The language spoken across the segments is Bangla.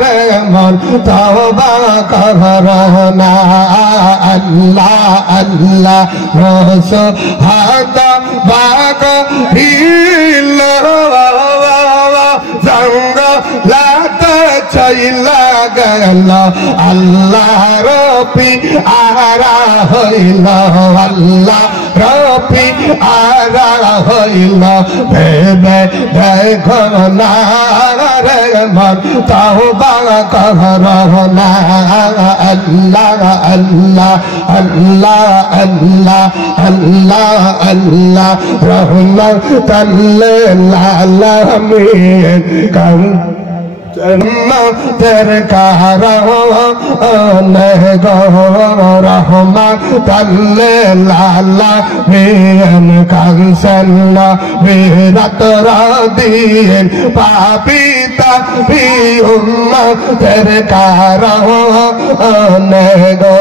রে মন তওবা করনা আল্লাহ আল্লাহ রসুল হাদা বাগরিল জঙ্গলাতে চইলা গেল আল্লাহ রবি আরা হইল আল্লাহ রবি আরা হইল ভেবে দেখো না রে মন তওবা করনা আল্লাহ আল্লাহ আল্লাহ আল্লাহ আল্লাহ আল্লাহ রহমতাল লিল আলামিন কাম তের কারণ গো রহমতাল লিল আলামিন কানসন বিরাত রাদিন পাপিতা ভি উম্মতের কারণ গো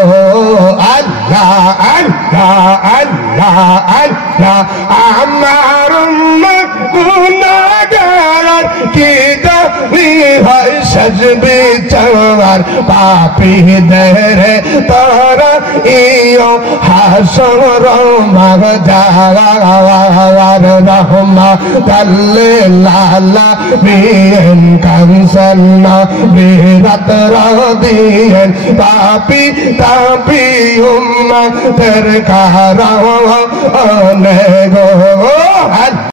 আল্লাহ আল্লাহ আল্লাহ আল্লাহ আমার উম্মত গুনাহগার কি দবি হয় সজবে চার পাপি দেরে তারা ইও হাসর মাগজার রহমাতাল লিল আলামিন কানসন বিরাত রাদিন পাপি তাপি উম্মতের কারণ গো